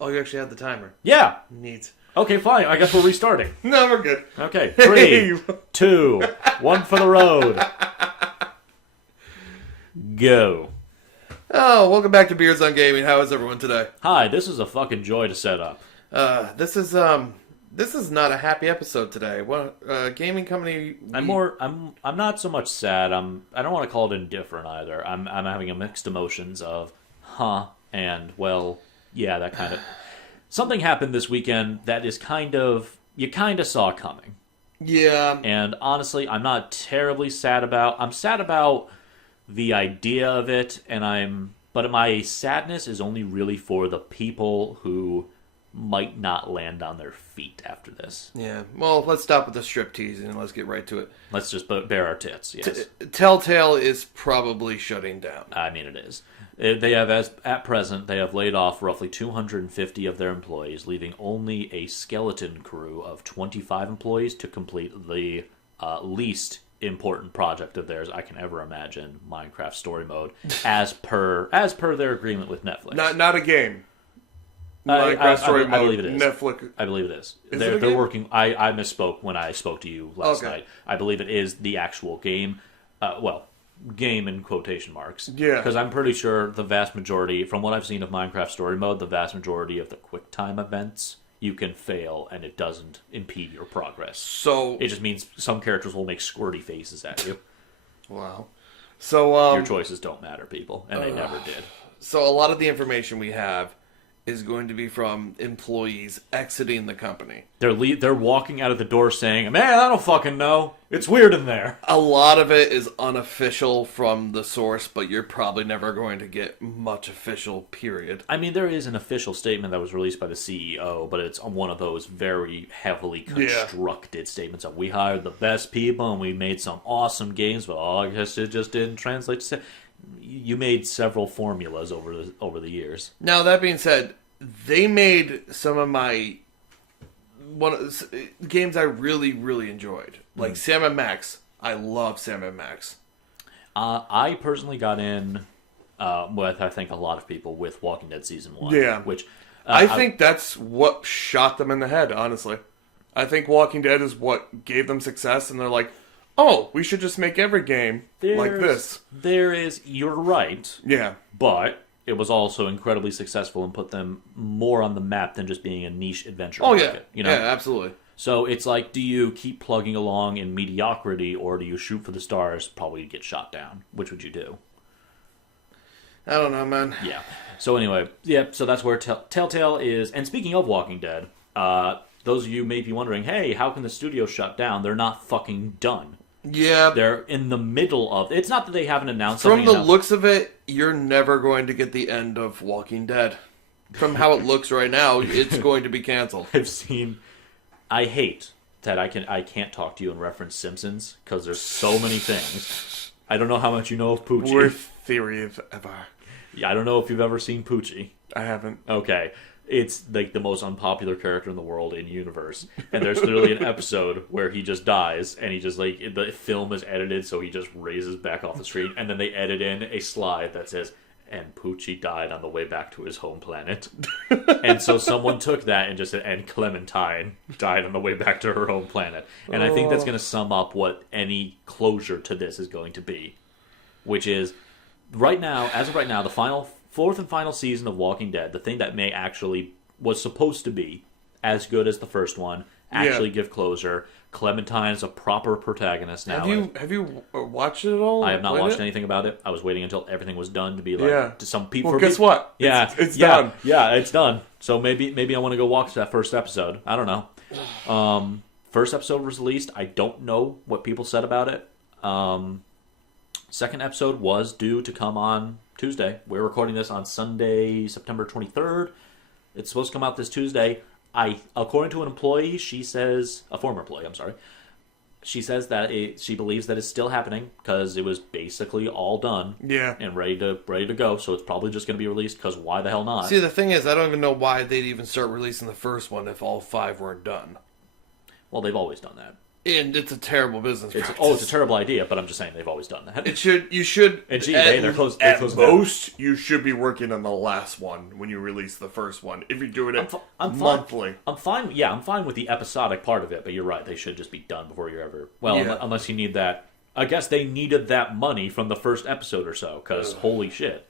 Oh, you actually had the timer. Yeah. Neat. Okay, fine. I guess we're restarting. No, we're good. Okay, 3, 2, 1 for the road. Go. Oh, welcome back to Beards on Gaming. How is everyone today? Hi, this is a fucking joy to set up. This is not a happy episode today. What gaming company? I'm not so much sad. I don't want to call it indifferent either. I'm having a mixed emotions of and well, yeah, that kind of something happened this weekend that is you kind of saw coming. Yeah. And honestly, I'm not terribly sad about. I'm sad about the idea of it, but my sadness is only really for the people who might not land on their feet after this. Yeah. Well, let's stop with the strip teasing and let's get right to it. Let's just bare our tits, yes. Telltale is probably shutting down. I mean, it is. They have, at present, they have laid off roughly 250 of their employees, leaving only a skeleton crew of 25 employees to complete the least important project of theirs I can ever imagine, Minecraft Story Mode, as per their agreement with Netflix. Not a game. Minecraft Story Mode. I believe it is. Netflix. I believe it is. They're working. I misspoke when I spoke to you last night. I believe it is the actual game. Game in quotation marks. Yeah. Because I'm pretty sure the vast majority, from what I've seen of Minecraft Story Mode, the vast majority of the QuickTime events, you can fail and it doesn't impede your progress. So it just means some characters will make squirty faces at you. Wow. So your choices don't matter, people, and they never did. So a lot of the information we have is going to be from employees exiting the company. They're walking out of the door saying, "Man, I don't fucking know. It's weird in there." A lot of it is unofficial from the source, but you're probably never going to get much official, period. I mean, there is an official statement that was released by the CEO, but it's one of those very heavily constructed statements of, we hired the best people and we made some awesome games, but I guess it just didn't translate to... You made several formulas over the years. Now, that being said, they made some of my games I really, really enjoyed. Like Sam & Max. I love Sam & Max. I personally got in with, I think, a lot of people with Walking Dead Season 1. Yeah. Which I think that's what shot them in the head, honestly. I think Walking Dead is what gave them success, and they're like, oh, we should just make every game like this. You're right. Yeah. But it was also incredibly successful and put them more on the map than just being a niche adventure market. Yeah. You know? Yeah, absolutely. So it's like, do you keep plugging along in mediocrity, or do you shoot for the stars, probably get shot down? Which would you do? I don't know, man. Yeah. So anyway, so that's where Telltale is. And speaking of Walking Dead, those of you may be wondering, hey, how can the studio shut down? They're not fucking done. Yeah. They're in the middle of... It's not that they haven't announced something. From the looks of it, you're never going to get the end of Walking Dead. From how it looks right now, it's going to be canceled. I hate that I can't talk to you in reference Simpsons, because there's so many things. I don't know how much you know of Poochie. Worst theory ever. Yeah, I don't know if you've ever seen Poochie. I haven't. Okay. It's like the most unpopular character in the world in universe. And there's literally an episode where he just dies, and he just the film is edited so he just raises back off the screen, and then they edit in a slide that says, and Poochie died on the way back to his home planet. And so someone took that and just said, and Clementine died on the way back to her home planet. And I think that's going to sum up what any closure to this is going to be. Which is, as of right now, the fourth and final season of Walking Dead, the thing that may actually was supposed to be as good as the first one, actually give closure. Clementine is a proper protagonist now. Have you watched it at all? I have not watched anything about it. I was waiting until everything was done to be like to some people. Well, guess what? Yeah, it's done. Yeah, it's done. So maybe I want to go watch that first episode. I don't know. First episode was released. I don't know what people said about it. Second episode was due to come on Tuesday. We're recording this on Sunday, September 23rd. It's supposed to come out this Tuesday. According to an employee, a former employee, I'm sorry, she says that she believes that it's still happening because it was basically all done, and ready to go. So it's probably just going to be released because why the hell not? See, the thing is, I don't even know why they'd even start releasing the first one if all 5 weren't done. Well, they've always done that. And it's a terrible business practice. It's a terrible idea, but I'm just saying they've always done that. You should. And GA, they're close. They're close most, you should be working on the last one when you release the first one. If you're doing it monthly, I'm fine. Yeah, I'm fine with the episodic part of it, but you're right. They should just be done before you're ever. Well, unless you need that. I guess they needed that money from the first episode or so, because holy shit.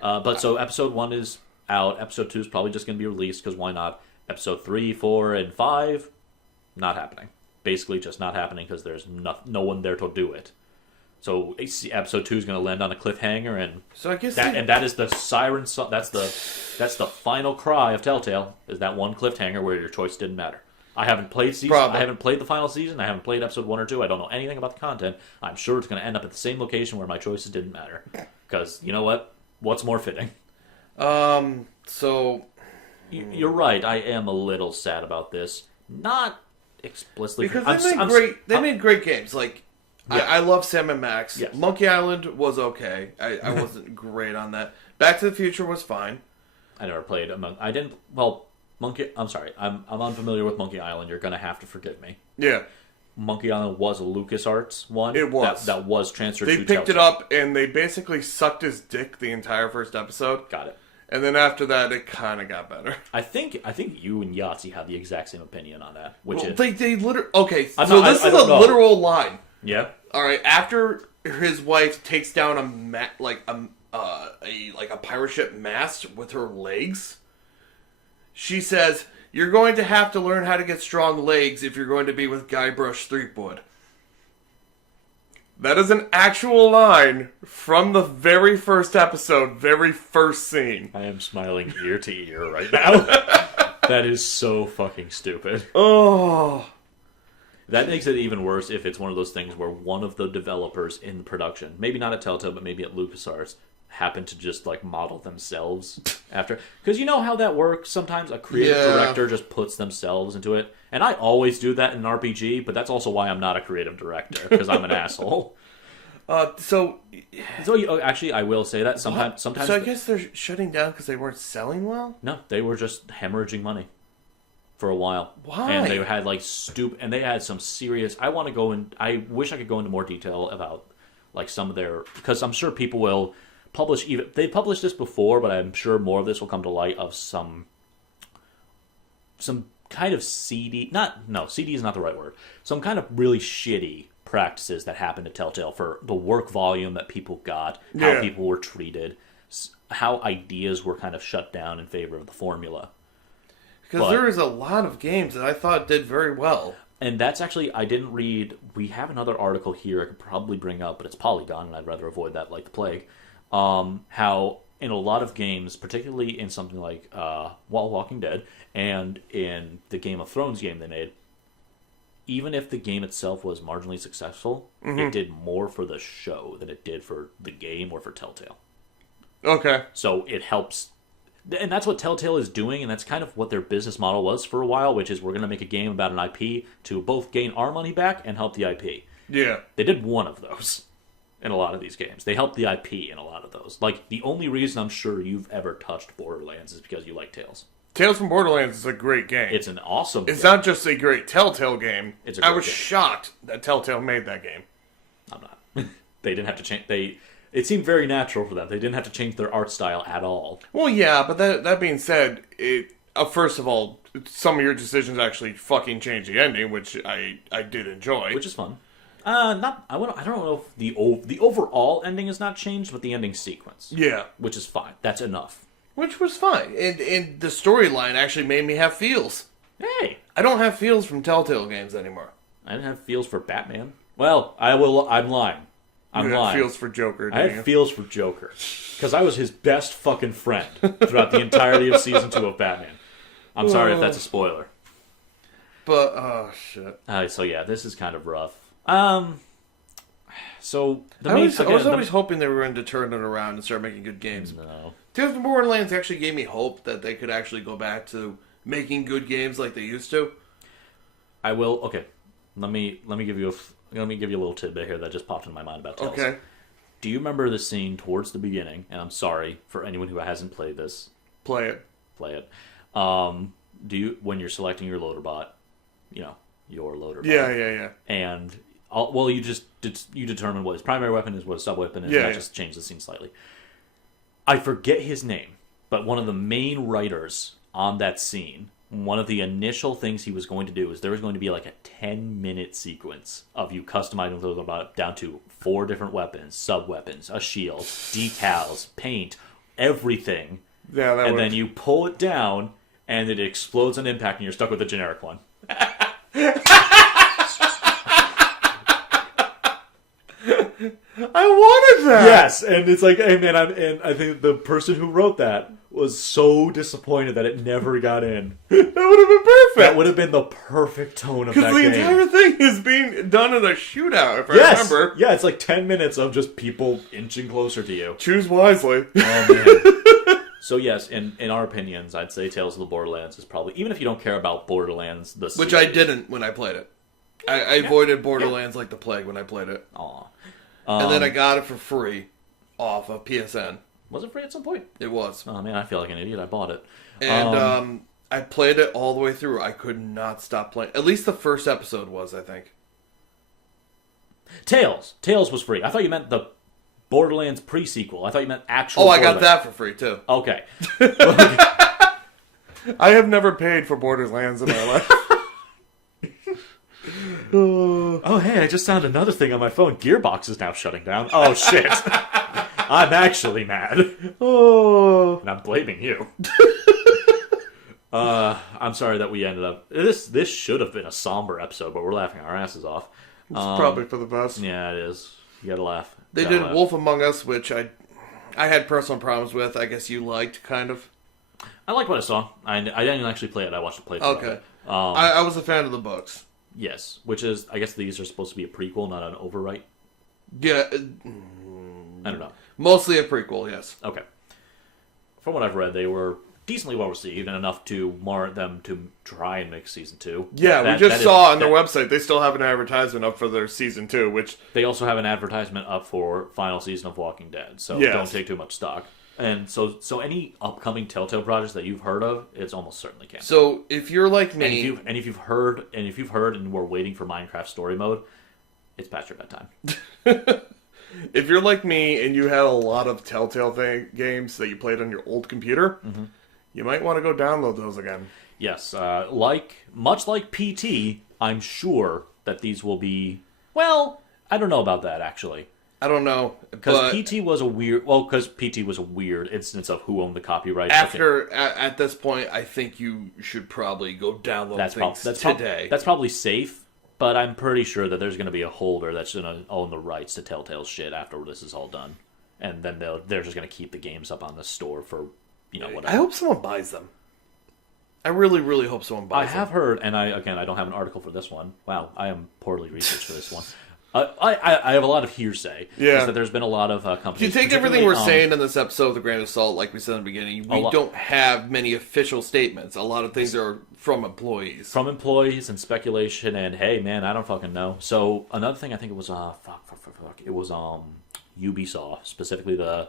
But so episode 1 is out. Episode 2 is probably just going to be released, because why not? Episode 3, 4, and 5, not happening. Basically just not happening because there's no one there to do it. So episode 2 is going to land on a cliffhanger, and so I guess that is the siren song. That's the final cry of Telltale, is that one cliffhanger where your choice didn't matter. I haven't played I haven't played the final season. I haven't played episode 1 or 2. I don't know anything about the content. I'm sure it's going to end up at the same location where my choices didn't matter. Because you know what? What's more fitting? So you're right. I am a little sad about this. Not explicitly because they made great games. Like I love Sam and Max. Yes. Monkey Island was okay. I wasn't great on that. Back to the Future was fine. I never played I didn't. Well, I'm sorry. I'm unfamiliar with Monkey Island. You're gonna have to forgive me. Yeah. Monkey Island was a LucasArts one. It was. That was transferred to They picked it up, and they basically sucked his dick the entire first episode. Got it. And then after that, it kind of got better. I think you and Yahtzee have the exact same opinion on that. Which is... They literally... Okay, so this is a literal line. Yeah. All right, after his wife takes down a pirate ship mast with her legs, she says, "You're going to have to learn how to get strong legs if you're going to be with Guybrush Threepwood." That is an actual line from the very first episode, very first scene. I am smiling ear to ear right now. That is so fucking stupid. Oh. That makes it even worse if it's one of those things where one of the developers in production, maybe not at Telltale, but maybe at LucasArts, happen to just like model themselves after. Because you know how that works? Sometimes a creative director just puts themselves into it. And I always do that in an RPG, but that's also why I'm not a creative director, because I'm an asshole. Actually, I will say that sometimes. So I guess they're shutting down because they weren't selling well? No, they were just hemorrhaging money for a while. Why? And they had and they had some serious. I wish I could go into more detail about like some of their, because I'm sure people will publish they published this before, but I'm sure more of this will come to light of some kind of CD is not the right word. Some kind of really shitty practices that happened at Telltale for the work volume that people got, how people were treated, how ideas were kind of shut down in favor of the formula. Because there is a lot of games that I thought did very well. And that's actually, I didn't read, we have another article here I could probably bring up, but it's Polygon, and I'd rather avoid that like the plague. How in a lot of games, particularly in something like Walking Dead, and in the Game of Thrones game they made, even if the game itself was marginally successful, it did more for the show than it did for the game or for Telltale. Okay. So it helps, and that's what Telltale is doing, and that's kind of what their business model was for a while, which is we're going to make a game about an IP to both gain our money back and help the IP. Yeah. They did one of those in a lot of these games. They helped the IP in a lot of those. Like, the only reason I'm sure you've ever touched Borderlands is because you like Tales. Tales from Borderlands is a great game. It's an awesome game. It's not just a great Telltale game. I was shocked that Telltale made that game. I'm not. They didn't have to change. It seemed very natural for them. They didn't have to change their art style at all. Well, yeah, but that being said, first of all, some of your decisions actually fucking changed the ending, which I did enjoy. Which is fun. I don't know if the overall ending is not changed, but the ending sequence. Yeah. Which is fine. That's enough. Which was fine. And the storyline actually made me have feels. Hey! I don't have feels from Telltale games anymore. I didn't have feels for Batman. Well, I'm lying. I'm lying. Feels for Joker. I had feels for Joker. Because I was his best fucking friend throughout the entirety of Season 2 of Batman. I'm sorry if that's a spoiler. But, oh, shit. So yeah, this is kind of rough. So I was always hoping they were going to turn it around and start making good games. No. Tales from Borderlands actually gave me hope that they could actually go back to making good games like they used to. I will. Okay, let me give you a little tidbit here that just popped in my mind about Tales. Okay. Do you remember the scene towards the beginning? And I'm sorry for anyone who hasn't played this. Play it. When you're selecting your loader bot, you your loader bar. Yeah. And you determine what his primary weapon is, what his sub weapon is, and that just changed the scene slightly. I forget his name, but one of the main writers on that scene, one of the initial things he was going to do is there was going to be like a 10-minute sequence of you customizing the loader bar down to 4 different weapons, sub weapons, a shield, decals, paint, everything. Yeah, and then you pull it down, and it explodes on impact, and you're stuck with the generic one. I wanted that! Yes, and it's like, hey man, and I think the person who wrote that was so disappointed that it never got in. That would have been perfect! That would have been the perfect tone of that game. Because the entire thing is being done in a shootout, if I remember. Yeah, it's like 10 minutes of just people inching closer to you. Choose wisely. Oh man. So yes, in our opinions, I'd say Tales of the Borderlands is probably, even if you don't care about Borderlands, the series. Which I didn't when I played it. I avoided Borderlands like the plague when I played it. Aw. And then I got it for free off of PSN. Was it free at some point? It was. Oh man, I feel like an idiot. I bought it. And I played it all the way through. I could not stop playing. At least the first episode was, I think. Tales was free. I thought you meant the Borderlands pre-sequel. I thought you meant actual. Oh, I got that for free too. Okay. I have never paid for Borderlands in my life. Oh, hey, I just found another thing on my phone. Gearbox is now shutting down. Oh, shit. I'm actually mad. Oh. And I'm blaming you. I'm sorry that we ended up... This should have been a somber episode, but we're laughing our asses off. It's probably for the best. Yeah, it is. You gotta laugh. They did Wolf Among Us, which I had personal problems with. I guess you liked, kind of. I liked what I saw. I didn't actually play it. I watched the playthrough Okay. of it. I was a fan of the books. Yes, which is, I guess these are supposed to be a prequel, not an overwrite. Yeah. I don't know. Mostly a prequel, yes. Okay. From what I've read, they were decently well received and enough to warrant them to try and make season 2. Yeah, we just saw on their website they still have an advertisement up for their season 2, which they also have an advertisement up for final season of Walking Dead. So don't take too much stock. And so any upcoming Telltale projects that you've heard of, it's almost certainly canon. So if you're like me, and if you've heard and we're waiting for Minecraft story mode, it's past your bedtime. If you're like me and you had a lot of Telltale games that you played on your old computer, you might want to go download those again. Yes, much like PT, I'm sure that these will be. Well, I don't know about that actually. I don't know, because PT was a weird. Well, because PT was a weird instance of who owned the copyright. At this point, I think you should probably go download things today. That's probably safe, but I'm pretty sure that there's going to be a holder that's going to own the rights to Telltale's shit after this is all done, and then they're just going to keep the games up on the store for whatever. I hope someone buys them. I really, really hope someone buys them. I have heard, and I don't have an article for this one. Wow, I am poorly researched for this one. I have a lot of hearsay. Yeah. That there's been a lot of companies... If you take everything we're saying in this episode with a grain of salt, like we said in the beginning, we don't have many official statements. A lot of things are from employees. From employees and speculation and, hey, man, I don't fucking know. So, another thing, I think it was... It was Ubisoft, specifically the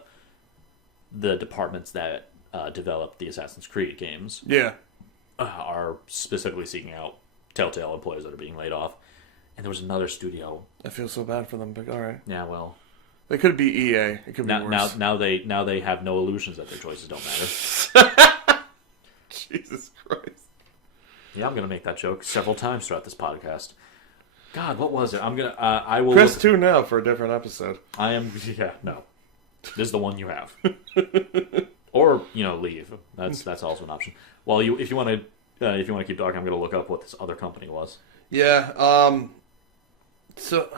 departments that developed the Assassin's Creed games. Yeah. Are specifically seeking out Telltale employees that are being laid off. And there was another studio. I feel so bad for them, but all right. Yeah, well, they could be EA. It could be worse. Now they have no illusions that their choices don't matter. Jesus Christ. Yeah, I'm gonna make that joke several times throughout this podcast. God, what was it? I will press 2 now for a different episode. No. This is the one you have. Or leave. That's also an option. Well, if you want to keep talking, I'm gonna look up what this other company was. Yeah. So,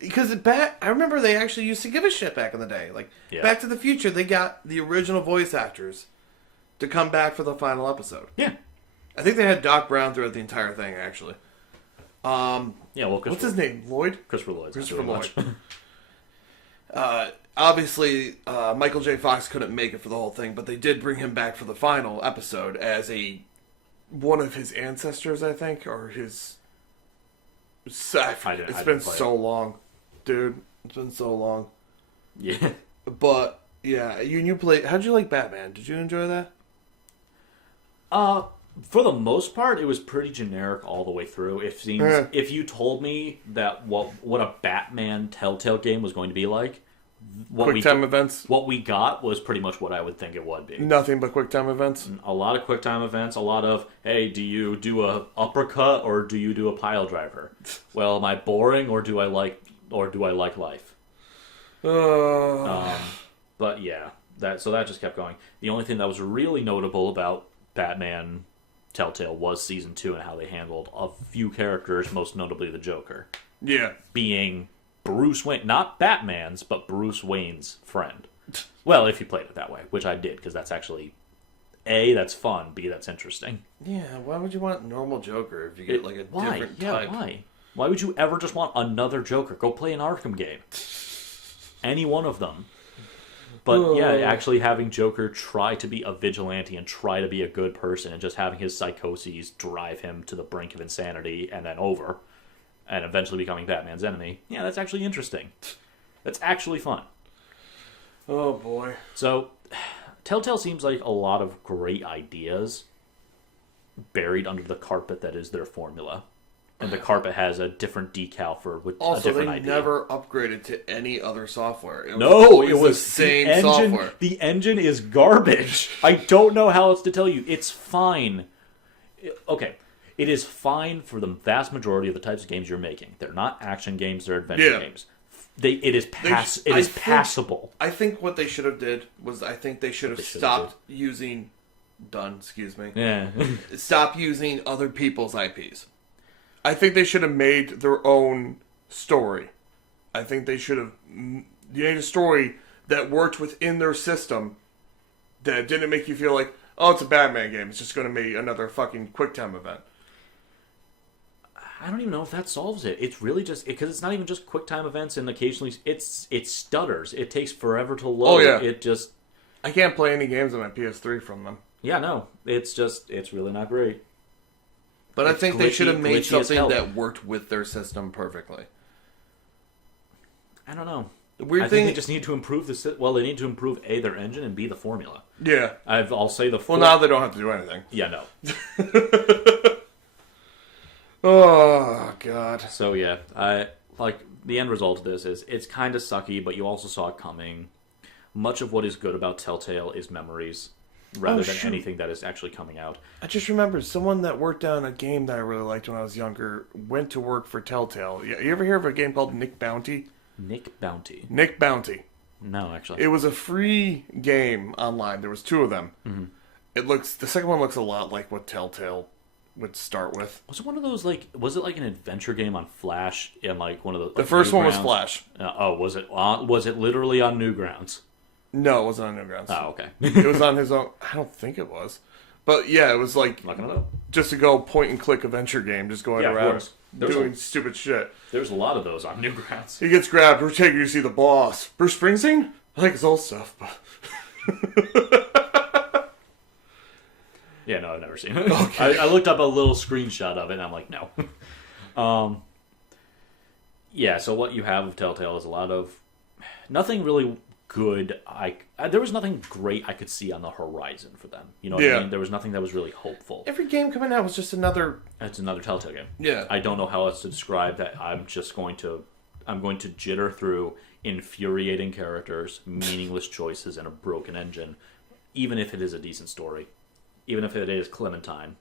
because I remember they actually used to give a shit back in the day. Like, Back to the Future, they got the original voice actors to come back for the final episode. Yeah. I think they had Doc Brown throughout the entire thing, actually. What's his name? Lloyd? Christopher Lloyd. Christopher Lloyd. Obviously, Michael J. Fox couldn't make it for the whole thing, but they did bring him back for the final episode as one of his ancestors, I think, or his... It's been so long, dude. It's been so long. Yeah. But, yeah, you played... How'd you like Batman? Did you enjoy that? For the most part, it was pretty generic all the way through. If you told me that what a Batman Telltale game was going to be like, Quick time events? what we got was pretty much what I would think it would be. Nothing but quick time events? A lot of quick time events, a lot of, hey, do you do a uppercut or do you do a pile driver? Well, am I boring or do I like life? But yeah, that just kept going. The only thing that was really notable about Batman Telltale was Season 2 and how they handled a few characters, most notably the Joker. Yeah. Being Bruce Wayne, not Batman's, but Bruce Wayne's friend. Well, if you played it that way, which I did, because that's actually, A, that's fun, B, that's interesting. Yeah, why would you want normal Joker if you get, like, a different type? Why? Why would you ever just want another Joker? Go play an Arkham game. Any one of them. But, yeah, actually having Joker try to be a vigilante and try to be a good person and just having his psychoses drive him to the brink of insanity and then over, and eventually becoming Batman's enemy, yeah, that's actually interesting. That's actually fun. Oh, boy. So, Telltale seems like a lot of great ideas buried under the carpet that is their formula. And the carpet has a different decal for a different Also, they idea. never upgraded to any other software. It was the same engine, software. The engine is garbage. I don't know how else to tell you. It's fine. Okay. It is fine for the vast majority of the types of games you're making. They're not action games, they're adventure games. It is passable. I think what they should have did was they should have stopped using Yeah. Stop using other people's IPs. I think they should have made their own story. I think they should have made a story that worked within their system that didn't make you feel like, oh, it's a Batman game. It's just going to be another fucking QuickTime event. I don't even know if that solves it. It's really just because it's not even just QuickTime events, and occasionally it stutters. It takes forever to load. Oh yeah, it just I can't play any games on my PS3 from them. Yeah, no, it's really not great. But I think they should have made something that worked with their system perfectly. I don't know. The weird I think they just need to improve they need to improve A, their engine, and B, the formula. Yeah. I'll say Well, now they don't have to do anything. Yeah, no. Oh, God. So, yeah, the end result of this is it's kind of sucky, but you also saw it coming. Much of what is good about Telltale is memories, rather than anything that is actually coming out. I just remembered someone that worked on a game that I really liked when I was younger went to work for Telltale. You ever hear of a game called Nick Bounty? Nick Bounty? Nick Bounty. No, actually. It was a free game online. There was 2 of them. Mm-hmm. The second one looks a lot like what Telltale would start with. Was it one of those, was it like an adventure game on Flash in one of the first one was Flash. Was it literally on Newgrounds? No, it wasn't on Newgrounds. Oh, okay. It was on his own. I don't think it was. But yeah, it was just a go point and click adventure game, just going around doing stupid shit. There's a lot of those on Newgrounds. He gets grabbed. We're taking you to see the boss. Bruce Springsteen? I like his old stuff, but... Yeah, no, I've never seen it. Okay. I looked up a little screenshot of it, and I'm like, no. Yeah, so what you have of Telltale is a lot of... Nothing really good. There was nothing great I could see on the horizon for them. You know what I mean? There was nothing that was really hopeful. Every game coming out was just another... It's another Telltale game. Yeah. I don't know how else to describe that. I'm going to jitter through infuriating characters, meaningless choices, and a broken engine, even if it is a decent story. Even if it is Clementine.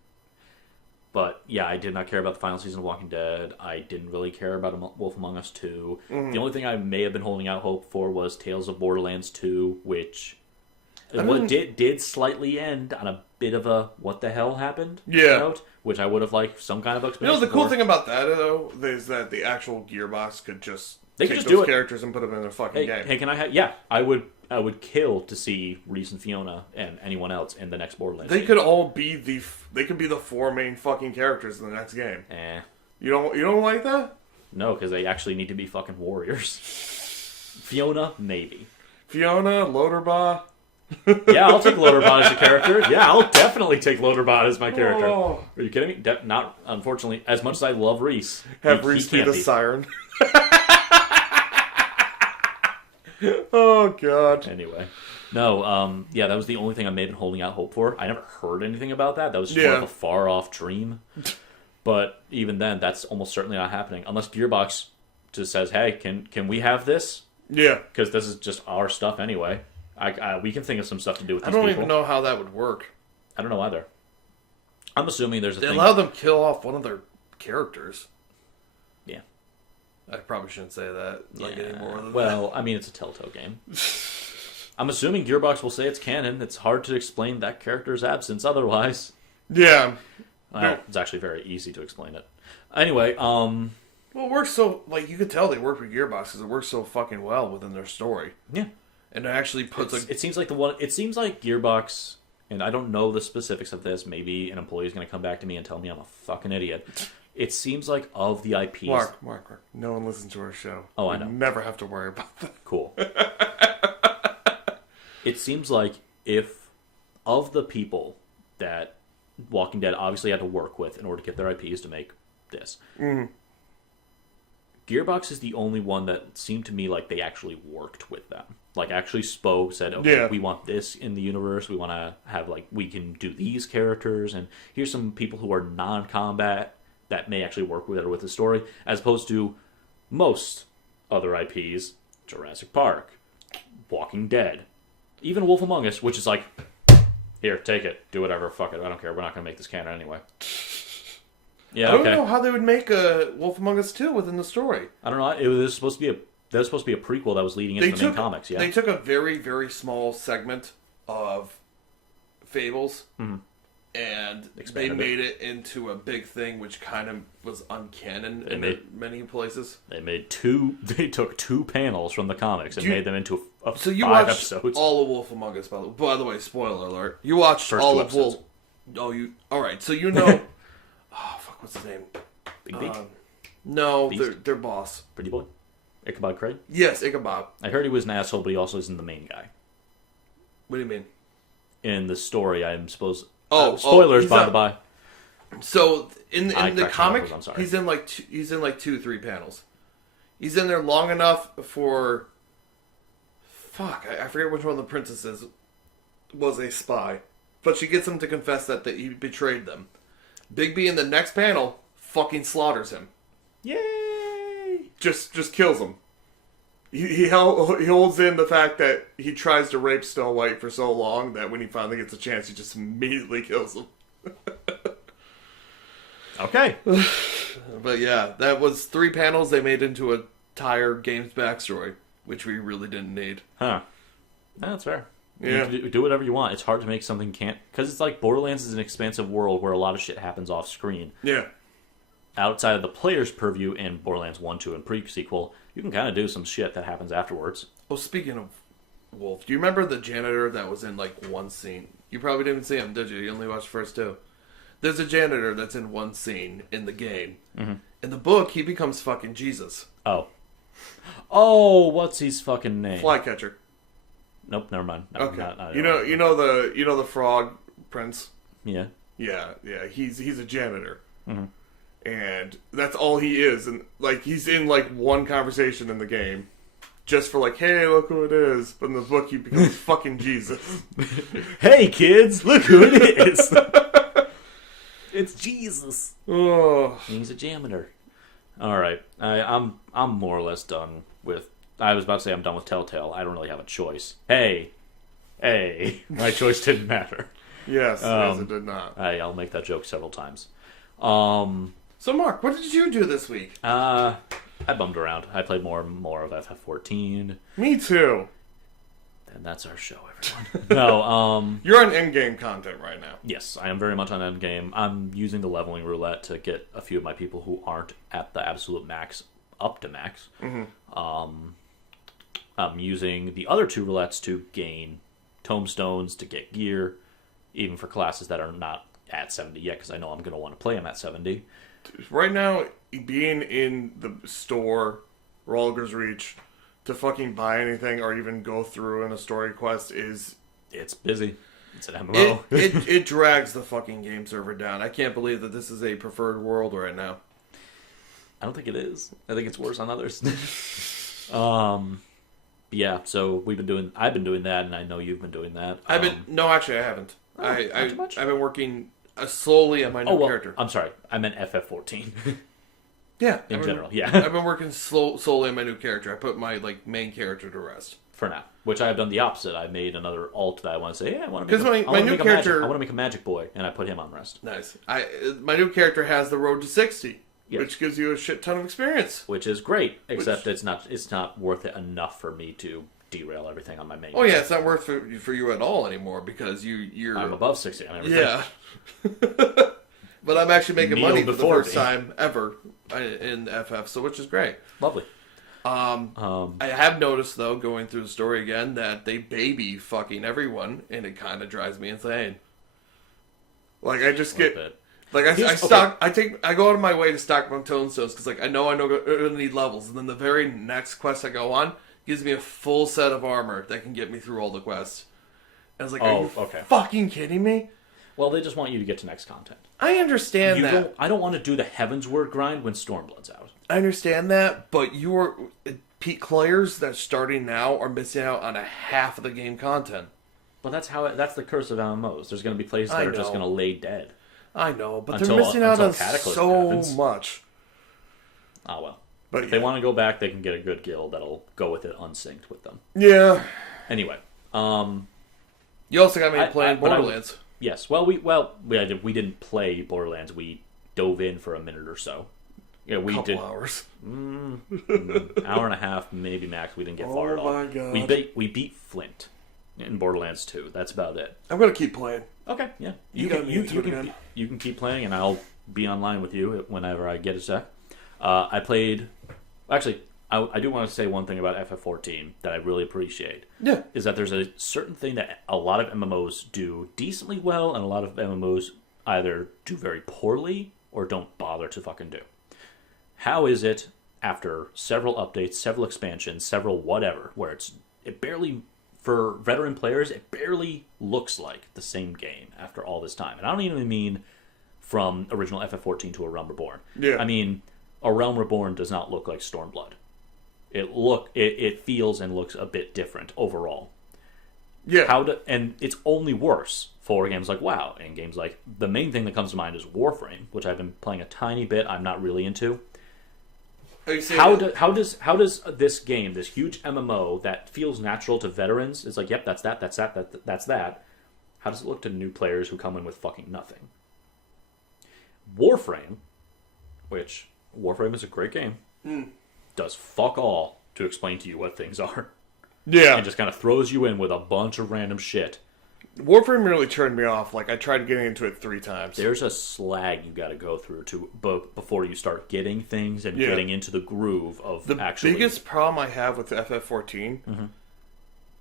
But, yeah, I did not care about the final season of Walking Dead. I didn't really care about Wolf Among Us 2. Mm. The only thing I may have been holding out hope for was Tales of Borderlands 2, which did slightly end on a bit of a what the hell happened note, which I would have liked some kind of explanation. The cool thing about that, though, is that the actual Gearbox could just take those do characters and put them in their fucking game. Hey, can I I would kill to see Reese and Fiona and anyone else in the next Borderlands game. Could all be the 4 main fucking characters in the next game. You don't like that? No, because they actually need to be fucking warriors. Fiona, maybe. Fiona, Loaderbot. Yeah, I'll take Loaderbot as a character. Yeah, I'll definitely take Loaderbot as my character. Oh. Are you kidding me? Not, unfortunately, as much as I love Reese. Have Reese be the siren. Oh, God. Anyway. No, yeah, that was the only thing I may have been holding out hope for. I never heard anything about that. That was just more of a far-off dream. But even then, that's almost certainly not happening. Unless Gearbox just says, hey, can we have this? Yeah. Because this is just our stuff anyway. We can think of some stuff to do with these people. I don't even know how that would work. I don't know either. I'm assuming there's a thing... They allow them to kill off one of their characters. Yeah. I probably shouldn't say that anymore. Well, I mean, it's a Telltale game. I'm assuming Gearbox will say it's canon. It's hard to explain that character's absence otherwise. Yeah. Well, it's actually very easy to explain it. Anyway, Well, it works so... you could tell they work with Gearbox because it works so fucking well within their story. Yeah. And it actually puts It seems like Gearbox... And I don't know the specifics of this. Maybe an employee is going to come back to me and tell me I'm a fucking idiot. It seems like of the IPs... Mark. No one listens to our show. Oh, I know. You never have to worry about that. Cool. It seems like if of the people that Walking Dead obviously had to work with in order to get their IPs to make this, Gearbox is the only one that seemed to me like they actually worked with them. Actually said, okay, we want this in the universe. We want to have, we can do these characters, and here's some people who are non-combat that may actually work with the story, as opposed to most other IPs, Jurassic Park, Walking Dead, even Wolf Among Us, which is here, take it, do whatever, fuck it, I don't care, we're not going to make this canon anyway. Yeah, I don't know how they would make a Wolf Among Us 2 within the story. I don't know, it was supposed to be a prequel that was leading into the main comics, yeah. They took a very, very small segment of Fables, and they made it into a big thing, which kind of was uncanon in many places. They took two panels from the comics and made them into so you 5 watched episodes. all of Wolf Among Us, by the way, spoiler alert. You watched First all 2 of episodes. Wolf... Oh, you... Alright, so you know... oh, fuck, what's his name? Big Beak? No, their boss. Pretty Boy? Ichabod Crane? Yes, Ichabod. I heard he was an asshole, but he also isn't the main guy. What do you mean? In the story, I'm supposed... spoilers, by the by. So in the comic, I'm sorry. he's in 2-3 panels. He's in there long enough for... Fuck, I forget which one of the princesses was a spy. But she gets him to confess that he betrayed them. Bigby in the next panel fucking slaughters him. Yay! Just kills him. He holds in the fact that he tries to rape Snow White for so long that when he finally gets a chance, he just immediately kills him. Okay. But yeah, that was 3 panels they made into a entire game's backstory, which we really didn't need. Huh. That's fair. Yeah. You can do whatever you want. It's hard to make something because it's like Borderlands is an expansive world where a lot of shit happens off screen. Yeah. Outside of the player's purview in Borderlands 1, 2, and pre-sequel, you can kind of do some shit that happens afterwards. Oh, speaking of Wolf, do you remember the janitor that was in one scene? You probably didn't see him, did you? You only watched the first 2. There's a janitor that's in one scene in the game. Mm-hmm. In the book, he becomes fucking Jesus. Oh, what's his fucking name? Flycatcher. Nope, never mind. No, okay. You know the frog prince? Yeah. Yeah. He's a janitor. Mm-hmm. And that's all he is, and he's in one conversation in the game, just for hey, look who it is. But in the book, he becomes fucking Jesus. Hey kids, look who it is! It's Jesus. Oh, he's a janitor. All right, I'm more or less done with. I was about to say I'm done with Telltale. I don't really have a choice. Hey, my choice didn't matter. Yes, it did not. I'll make that joke several times. So, Mark, what did you do this week? I bummed around. I played more and more of FF14. Me too. And that's our show, everyone. No, You're on endgame content right now. Yes, I am very much on endgame. I'm using the leveling roulette to get a few of my people who aren't at the absolute max up to max. Mm-hmm. I'm using the other 2 roulettes to gain tomestones, to get gear, even for classes that are not at 70 yet, because I know I'm going to want to play them at 70. Right now, being in the store, Rolger's Reach, to fucking buy anything or even go through in a story quest is... It's busy. It's an MMO. It drags the fucking game server down. I can't believe that this is a preferred world right now. I don't think it is. I think it's worse on others. Yeah, so I've been doing that, and I know you've been doing that. No, actually, I haven't. Not too much? I've been working slowly on my new character. I'm sorry, I meant FF14. Yeah, in general, yeah. I've been working solely on my new character. I put my main character to rest For now, which I have done the opposite. I made another alt that I want to say, I want to make my new character. I want to make a magic boy, and I put him on rest. Nice. My new character has the road to 60. Yes. Which gives you a shit ton of experience. Which is great, except it's not worth it enough for me to derail everything on my main. Oh yeah, it's not worth it for you at all anymore because you're... I'm above 60 on everything. Yeah. But I'm actually making money for the first time ever in FF, so which is great. Lovely. I have noticed, though, going through the story again, that they baby fucking everyone, and it kind of drives me insane. Like, I just get... Like, I go out of my way to stock my tonestones, because, I know I'm going to need levels, and then the very next quest I go on gives me a full set of armor that can get me through all the quests. And I was like, are you fucking kidding me? Well, they just want you to get to next content. I understand that. I don't want to do the Heavensward grind when Stormblood's out. I understand that, but peak players that's starting now are missing out on a half of the game content. But that's the curse of MMOs. There's going to be places that are just going to lay dead. I know, but they're missing out on so much. Oh, well. But if they want to go back, they can get a good guild that'll go with it unsynced with them. Yeah. Anyway. You also got me playing Borderlands. Yes. Well, we didn't play Borderlands. We dove in for a minute or so. Yeah, we did. Couple hours. Hour and a half, maybe max. We didn't get far at all. Oh my god. We beat Flint in Borderlands 2. That's about it. I'm gonna keep playing. Okay, yeah. You can keep playing, and I'll be online with you whenever I get a sec. I played... Actually, I do want to say one thing about FF14 that I really appreciate. Yeah. Is that there's a certain thing that a lot of MMOs do decently well, and a lot of MMOs either do very poorly or don't bother to fucking do. How is it, after several updates, several expansions, several whatever, where it barely... For veteran players, it barely looks like the same game after all this time. And I don't even mean from original FF14 to A Realm Reborn. Yeah. I mean, A Realm Reborn does not look like Stormblood. It feels and looks a bit different overall. Yeah. And it's only worse for games like WoW and games like... The main thing that comes to mind is Warframe, which I've been playing a tiny bit. I'm not really into. How does this game, this huge MMO that feels natural to veterans, it's like, yep, that's that. How does it look to new players who come in with fucking nothing? Warframe, which Warframe is a great game, does fuck all to explain to you what things are. Yeah. And just kind of throws you in with a bunch of random shit. Warframe really turned me off. I tried getting into it 3 times. There's a slag you got to go through before you start getting things and getting into the groove of actually... The biggest problem I have with FF14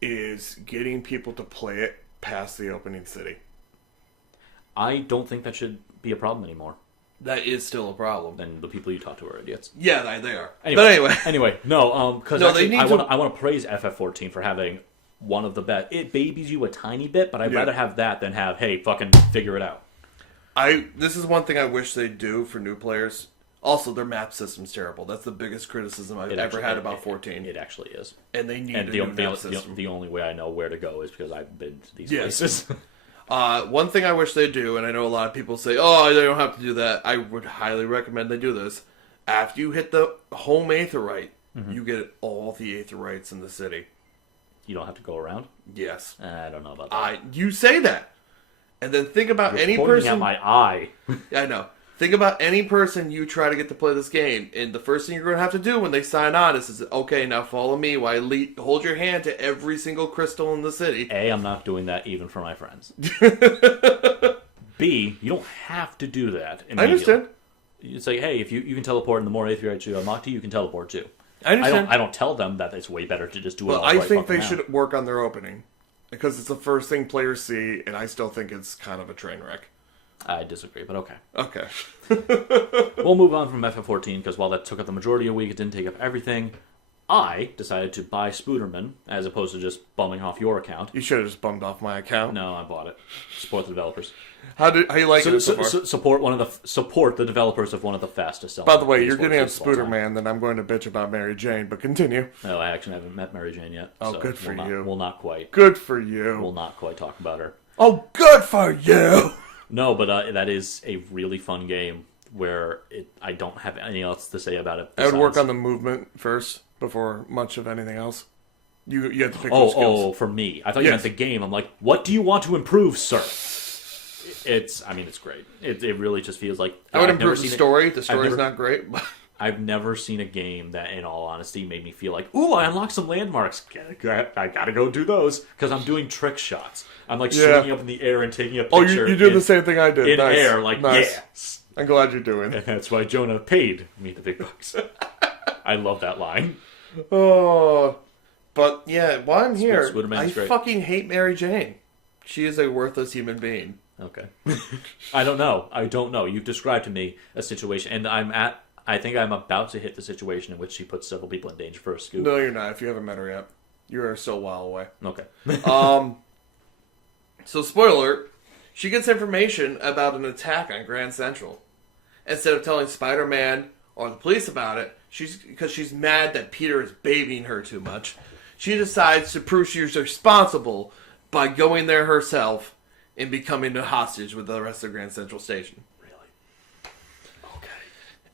is getting people to play it past the opening city. I don't think that should be a problem anymore. That is still a problem. And the people you talk to are idiots. Yeah, they are. Anyway, no, because I want to praise FF14 for having... one of the best. It babies you a tiny bit, but I'd rather have that than have, hey, fucking figure it out. This is one thing I wish they'd do for new players. Also, their map system's terrible. That's the biggest criticism I've ever had about 14. It actually is. And they need a new map system. The only way I know where to go is because I've been to these places. One thing I wish they'd do, and I know a lot of people say, oh, they don't have to do that. I would highly recommend they do this. After you hit the home Aetheryte, you get all the Aetherites in the city. You don't have to go around? Yes. I don't know about that. You say that. And then think about You're any pointing person... at my eye. I know. Think about any person you try to get to play this game, and the first thing you're going to have to do when they sign on is okay, now follow me while I hold your hand to every single crystal in the city. A, I'm not doing that even for my friends. B, you don't have to do that immediately. I understand. It's like, hey, if you can teleport, and the more Aetherites you unlock to, you can teleport too. I understand. I don't tell them that it's way better to just do it all I right think they now. should work on their opening. Because it's the first thing players see, and I still think it's kind of a train wreck. I disagree, but okay. Okay. We'll move on from FF14, because while that took up the majority of the week, it didn't take up everything. I decided to buy Spooderman as opposed to just bumming off your account. You should have just bummed off my account. No, I bought it. Support the developers. How you like it so far? Support the developers of one of the fastest selling. By the way, you're getting on Spooderman, then I'm going to bitch about Mary Jane, but continue. No, I actually haven't met Mary Jane yet. Oh, so good for you. We'll not quite. Good for you. We'll not quite talk about her. Oh, good for you! No, but that is a really fun game where I don't have anything else to say about it. I would work on the movement first before much of anything else. You have to pick those skills. Oh, for me. I thought you meant the game. I'm like, what do you want to improve, sir? It's great. It really just feels like... I would improve the story. The story's not great. I've never seen a game that, in all honesty, made me feel like, ooh, I unlocked some landmarks. I gotta go do those. Because I'm doing trick shots. I'm like swinging up in the air and taking a picture. Oh, you do the same thing I did. In air, like, yes. I'm glad you're doing it. And that's why Jonah paid me the big bucks. I love that line. Oh, but yeah, while I'm here, I great. fucking hate Mary Jane. She is a worthless human being. Okay. I don't know. You've described to me a situation, and I think I'm about to hit the situation in which she puts several people in danger for a scoop. No, you're not. If you haven't met her yet, you are still a while away. Okay. So spoiler alert, she gets information about an attack on Grand Central. Instead of telling Spider-Man or the police about it, because she's mad that Peter is babying her too much, she decides to prove she's responsible by going there herself and becoming a hostage with the rest of Grand Central Station. Really? Okay.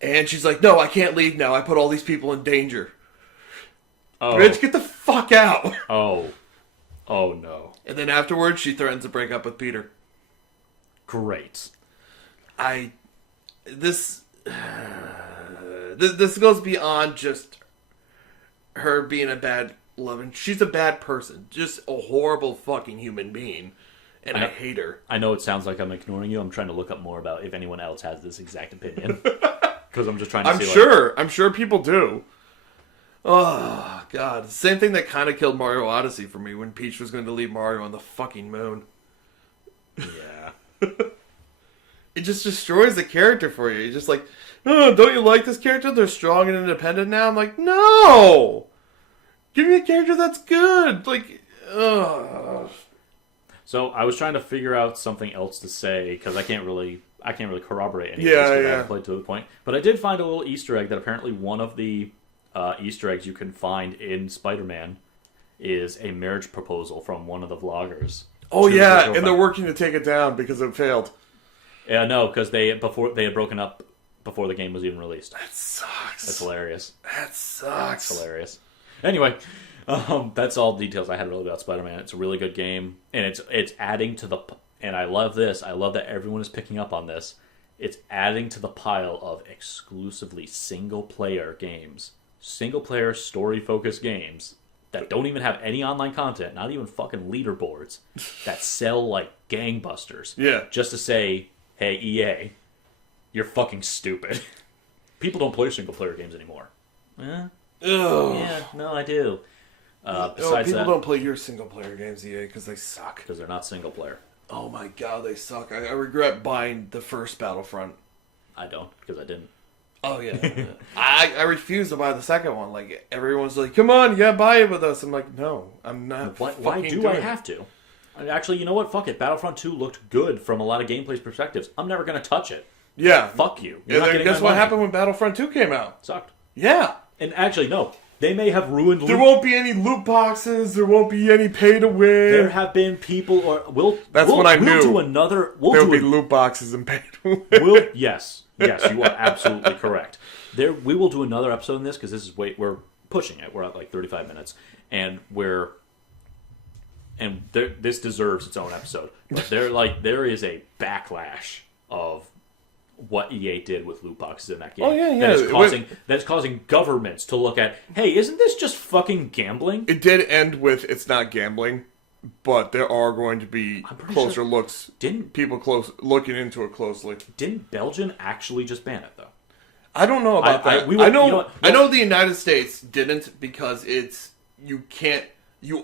And she's like, no, I can't leave now. I put all these people in danger. Oh. Bitch, get the fuck out. Oh. Oh, no. And then afterwards, she threatens to break up with Peter. Great. This goes beyond just her being a bad loving. She's a bad person. Just a horrible fucking human being. And I hate her. I know it sounds like I'm ignoring you. I'm trying to look up more about if anyone else has this exact opinion. Because I'm just trying to see. I'm sure people do. Oh, God. Same thing that kind of killed Mario Odyssey for me when Peach was going to leave Mario on the fucking moon. Yeah. It just destroys the character for you. You're just like, oh, don't you like this character? They're strong and independent now. I'm like, no! Give me a character that's good. Like, ugh. So I was trying to figure out something else to say because I can't really corroborate anything because I haven't played to the point. But I did find a little Easter egg that apparently one of the Easter eggs you can find in Spider-Man is a marriage proposal from one of the vloggers. Oh yeah, and they're working to take it down because it failed. Yeah, no, because they had broken up before the game was even released. That sucks. That's hilarious. That sucks. That's hilarious. Anyway, that's all the details I had really about Spider-Man. It's a really good game, and it's adding to the. And I love this. I love that everyone is picking up on this. It's adding to the pile of exclusively single-player games, single-player story-focused games that don't even have any online content, not even fucking leaderboards, that sell like gangbusters. Yeah. Just to say, hey, EA, you're fucking stupid. People don't play single-player games anymore. Eh? Yeah, no, I do. Besides people that, don't play your single-player games, EA, because they suck. Because they're not single-player. Oh my god, they suck. I regret buying the first Battlefront. I don't, because I didn't. Oh, yeah. I refuse to buy the second one. Like, everyone's like, come on, you gotta buy it with us. I'm like, no, I'm not. Why do I have to? Actually, you know what? Fuck it. Battlefront 2 looked good from a lot of gameplay perspectives. I'm never going to touch it. Yeah. Fuck you. Guess what happened when Battlefront 2 came out? Sucked. Yeah. And actually, no. They may have ruined There won't be any loot boxes. There won't be any pay to win. There have been people, we'll knew. Do another. There'll be loot boxes and pay to win. Yes, you are absolutely correct. We will do another episode on this because this is we're pushing it. We're at like 35 minutes, and this deserves its own episode. But there is a backlash of what EA did with loot boxes in that game. Oh yeah. That's causing governments to look at, hey, isn't this just fucking gambling? It did end with it's not gambling, but there are going to be closer looks. People looking into it closely. Didn't Belgium actually just ban it though? I don't know about that. I know the United States didn't because you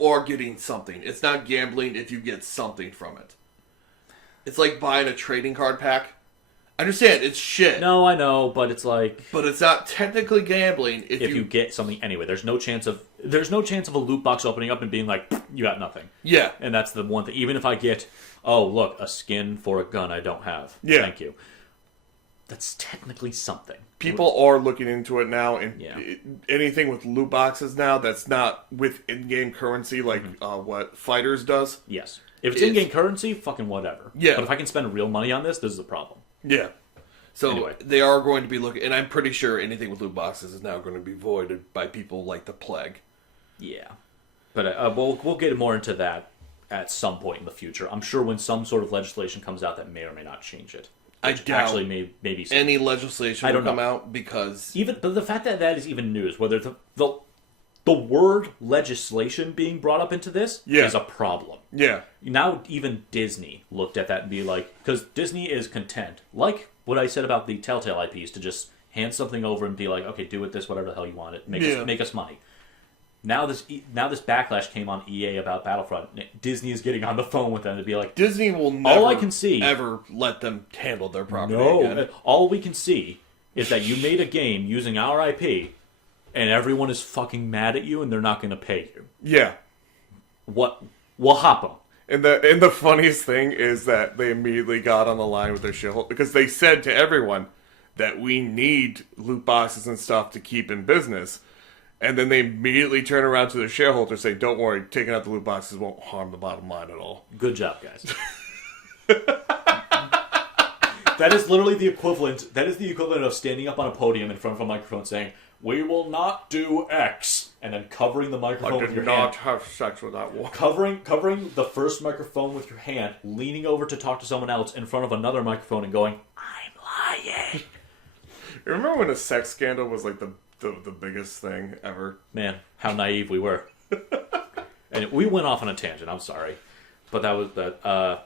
are getting something. It's not gambling if you get something from it. It's like buying a trading card pack. I understand, it's shit. No, I know, but it's like... But it's not technically gambling if you get something anyway. There's no chance of a loot box opening up and being like, you got nothing. Yeah. And that's the one thing. Even if I get, oh, look, a skin for a gun I don't have. Yeah. Thank you. That's technically something. People are looking into it now, and Yeah. anything with loot boxes now that's not with in-game currency, like what Fighters does. Yes. If it's in-game currency, fucking whatever. Yeah. But if I can spend real money on this is the problem. Yeah. So Anyway. they are going to be looking, and I'm pretty sure anything with loot boxes is now going to be voided by people like the plague. Yeah. But we'll get more into that at some point in the future. I'm sure when some sort of legislation comes out that may or may not change it. I doubt actually maybe any legislation will come out because but the fact that that is even news, whether the word legislation being brought up into this is a problem. Yeah. Now even Disney looked at that and be like, because Disney is content, like what I said about the Telltale IPs, to just hand something over and be like, okay, do with this whatever the hell you want it, make us money. Now this backlash came on EA about Battlefront. Disney is getting on the phone with them to be like, Disney will never all I can see, ever let them handle their property again. All we can see is that you made a game using our IP, and everyone is fucking mad at you, and they're not going to pay you. Yeah. What? We'll hop them. And the funniest thing is that they immediately got on the line with their shit because they said to everyone that we need loot boxes and stuff to keep in business. And then they immediately turn around to their shareholders and say, don't worry, taking out the loot boxes won't harm the bottom line at all. Good job, guys. That is literally the equivalent. That is the equivalent of standing up on a podium in front of a microphone saying, we will not do X, and then covering the microphone with your hand. I did not have sex with that one. Covering the first microphone with your hand, leaning over to talk to someone else in front of another microphone and going, I'm lying. You remember when a sex scandal was like the biggest thing ever? Man, how naive we were. And we went off on a tangent, I'm sorry. But that was that.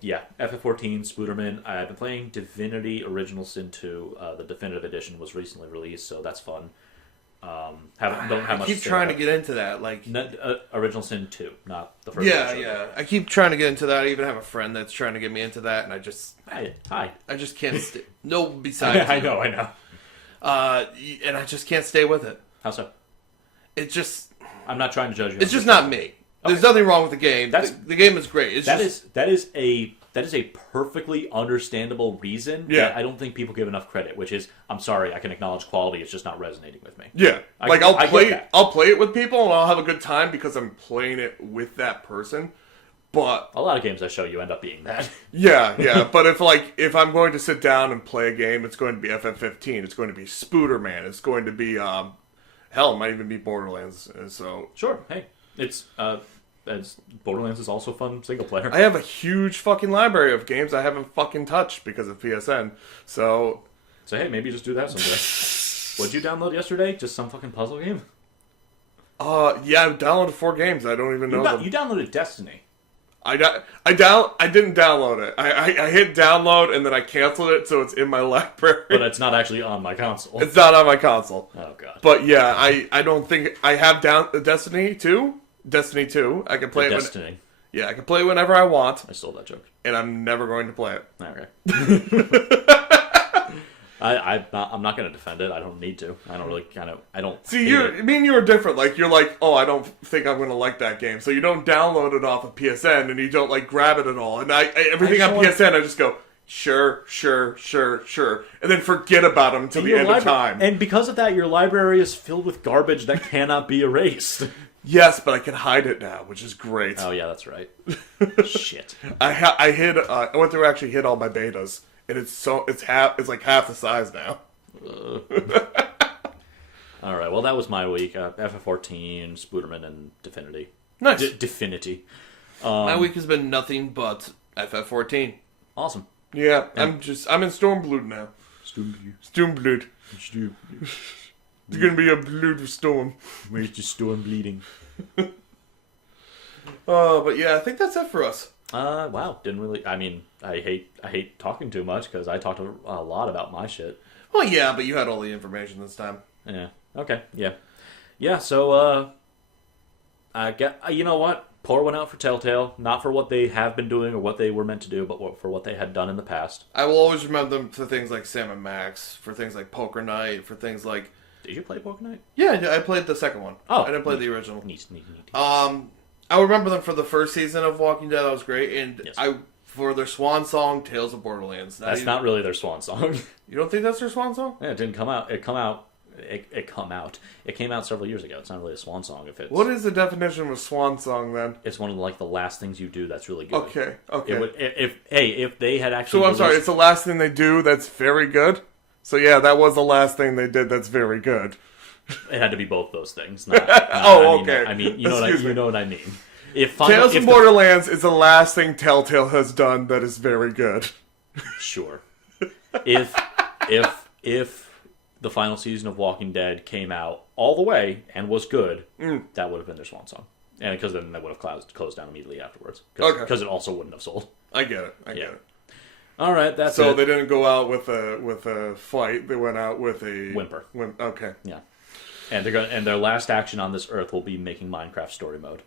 Yeah, FF14, Spooderman. I've been playing Divinity Original Sin 2. The definitive edition was recently released, so that's fun. Don't have much. I keep trying to get into that, like Original Sin 2, not the first. Yeah. I keep trying to get into that. I even have a friend that's trying to get me into that, and I just hi. I just can't. No, besides I know. and I just can't stay with it. How so? It just. I'm not trying to judge you. It's just not me. There's nothing wrong with the game. The game is great. That is a perfectly understandable reason that I don't think people give enough credit. Which is, I'm sorry, I can acknowledge quality. It's just not resonating with me. Yeah, I'll play it with people and I'll have a good time because I'm playing it with that person. But a lot of games I show you end up being that. Yeah. But if I'm going to sit down and play a game, it's going to be FF15. It's going to be Spooderman. It's going to be hell, it might even be Borderlands. So sure, hey, it's Borderlands is also fun single player. I have a huge fucking library of games I haven't fucking touched because of PSN. So hey, maybe just do that someday. What'd you download yesterday? Just some fucking puzzle game? Yeah, I downloaded 4 games. I don't even know them. You downloaded Destiny. I didn't download it. I hit download and then I canceled it, so it's in my library. But it's not actually on my console. It's not on my console. Oh god. But yeah, I don't think I have Destiny 2. Destiny 2. I can play it. Destiny. I can play it whenever I want. I stole that joke. And I'm never going to play it. Okay. I'm not going to defend it. I don't need to. I don't really I don't. See, you are different. Like, you're like, oh, I don't think I'm going to like that game. So you don't download it off of PSN and you don't, like, grab it at all. And everything on PSN, I just go, sure. And then forget about them until the end of time. And because of that, your library is filled with garbage that cannot be erased. Yes, but I can hide it now, which is great. Oh, yeah, that's right. Shit. I went through and actually hid all my betas. And it's like half the size now. All right, well, that was my week. FF14, Spooderman, and Divinity. Nice. Divinity. My week has been nothing but FF14. Awesome. Yeah, I'm in Stormblood now. Stormblood. It's gonna be a blood storm. Where's the storm bleeding? But yeah, I think that's it for us. Wow, didn't really. I mean, I hate talking too much because I talked a lot about my shit. Well, yeah, but you had all the information this time. Yeah. Okay. Yeah. So I get. You know what? Pour one out for Telltale, not for what they have been doing or what they were meant to do, but for what they had done in the past. I will always remember them for things like Sam and Max, for things like Poker Night, for things like... Did you play Poker Night? Yeah, I played the second one. Oh. I didn't play the original. Neat. I remember them for the first season of Walking Dead. That was great. And Yes. for their swan song, Tales of Borderlands. That's not really their swan song. You don't think that's their swan song? Yeah, it didn't come out. It came out several years ago. It's not really a swan song. What is the definition of a swan song then? It's one of the last things you do that's really good. Okay. If they had actually. So I'm sorry, it's the last thing they do that's very good. So yeah, that was the last thing they did that's very good. It had to be both those things. Not, okay. I mean, you know what I mean. Tales of Borderlands is the last thing Telltale has done that is very good. Sure. If the final season of Walking Dead came out all the way and was good, that would have been their swan song. And because then they would have closed down immediately afterwards. Because it also wouldn't have sold. I get it. I get it. All right, that's so it. They didn't go out with a fight. They went out with a whimper. Okay. Yeah. And their last action on this earth will be making Minecraft story mode.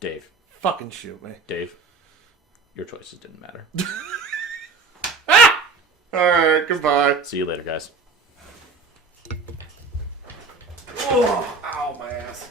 Dave. Fucking shoot me. Dave, your choices didn't matter. Alright, goodbye. See you later, guys. Oh, ow, my ass.